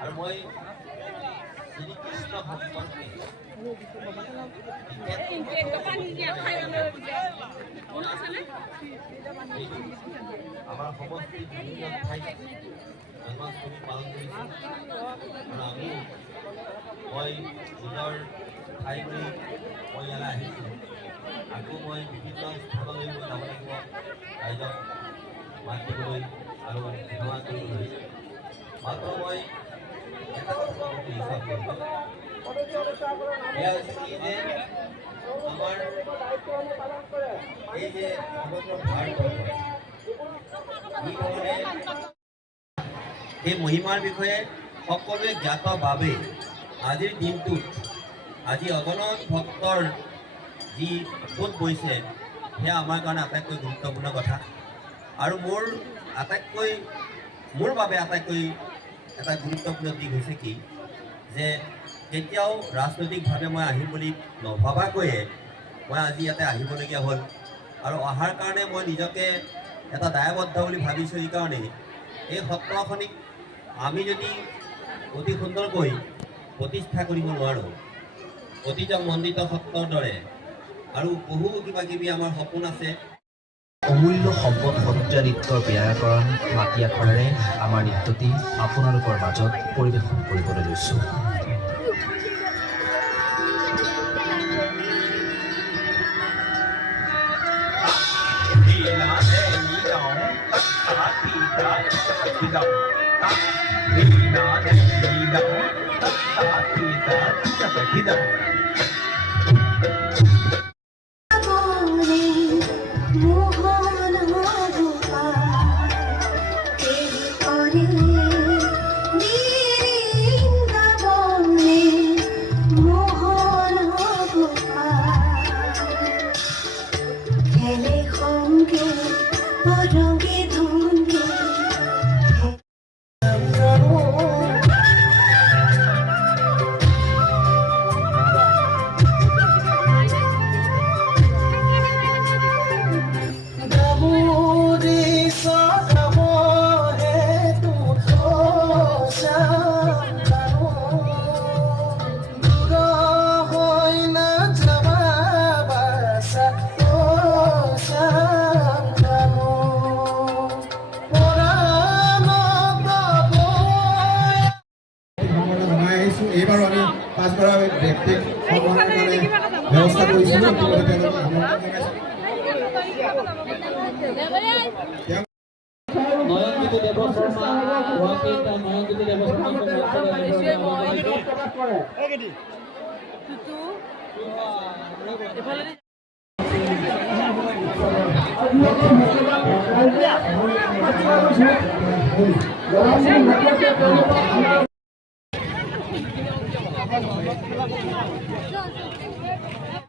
আৰু মই শ্ৰীকৃষ্ণ ভক্তকে আমাৰ সমষ্টিৰ বিভিন্ন ঠাইত জন্মাষ্টমী পালন কৰিছোঁ আৰু আমি মই নিজৰ ঠাই বুলি মই ইয়ালৈ আহিছোঁ। আকৌ মই বিভিন্ন স্থানলৈ মই যাব লাগিব ৰাইজক মাত দিবলৈ আৰু সেৱা কৰিবলৈ। মাত্ৰ মই এটা কথা হিচাপ কৰিছোঁ, এয়া হৈছে কি যে আমাৰ এই যে সমগ্ৰ ভাৰতবৰ্ষ এই মহিমাৰ বিষয়ে সকলোৱে জ্ঞাত বাবে আজিৰ দিনটোত আজি অগণন ভক্তৰ যি গোট বৈছে সেয়া আমাৰ কাৰণে আটাইতকৈ গুৰুত্বপূৰ্ণ কথা। আৰু মোৰ বাবে আটাইতকৈ এটা গুৰুত্বপূৰ্ণ দিশ হৈছে কি যে কেতিয়াও ৰাজনৈতিকভাৱে মই আহিম বুলি নভবাকৈয়ে মই আজি ইয়াতে আহিবলগীয়া হ'ল আৰু অহাৰ কাৰণে মই নিজকে এটা দায়বদ্ধ বুলি ভাবিছোঁ। এইকাৰণে এই সত্ৰখনিক আমি যদি অতি সুন্দৰকৈ প্ৰতিষ্ঠা কৰিব নোৱাৰোঁ অতীজক মণ্ডিত সত্ৰৰ দৰে আৰু বহু কিবা কিবি আমাৰ সপোন আছে। অমূল্য সম্পদ সত্ৰীয়া নৃত্যৰ ব্যাকৰণ মাটি আখৰেৰে আমাৰ নৃত্যটি আপোনালোকৰ মাজত পৰিৱেশন কৰিবলৈ লৈছোঁ। এইবাৰ আমি পাঁচগৰা ব্যক্তিক ব্যৱস্থা কৰিছিলোঁ। নয়নজ্যোতি দেৱ শৰ্মা গুৱাহাটীত নয়নজ্যোতি দেৱ শৰ্মা